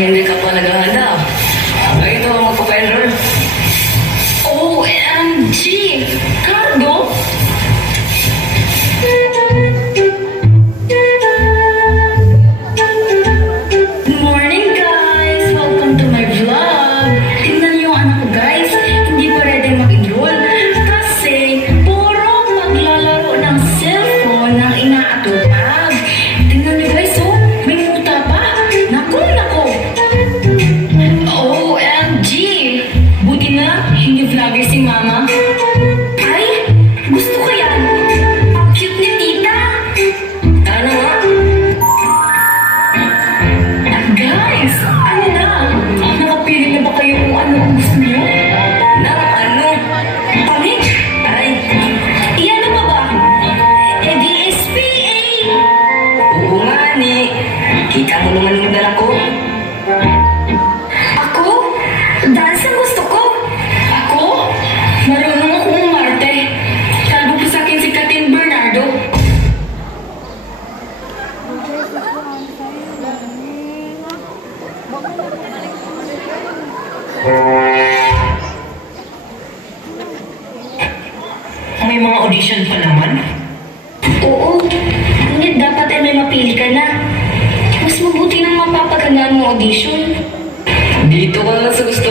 hindi ka pa naghahanap. Ay, ito ang magpapa-enroll. OMG! Cardo? Good morning, guys! Welcome to my vlog! Tingnan niyo ang anak ko, guys. Hindi pa ready mag-enroll kasi puro maglalaro ng cellphone ng inaatupag. Tingnan niyo, guys, oh, may muta pa. Naku! OMG! Buti na, hindi vlogger si Mama. Ay, gusto ko yan. Ang cute ni Tita. Ano nga? Guys, ano na? Nakapili na ba kayo kung ano ang gusto niyo? Na, ano? Pamit? Ay, Iyan na ba? DSPA! oo nga ni. Kita mo naman yung dala ko. Ako? Dance ang gusto ko. Ako? Marunong akong umarte. Kalbo ko sa akin si Katin Bernardo. May mga audition pa naman. Oo. Ngunit dapat ay may mapili ka na. Mas mabuti nang mapapagandaan mo audition. Dito ka lang sa gusto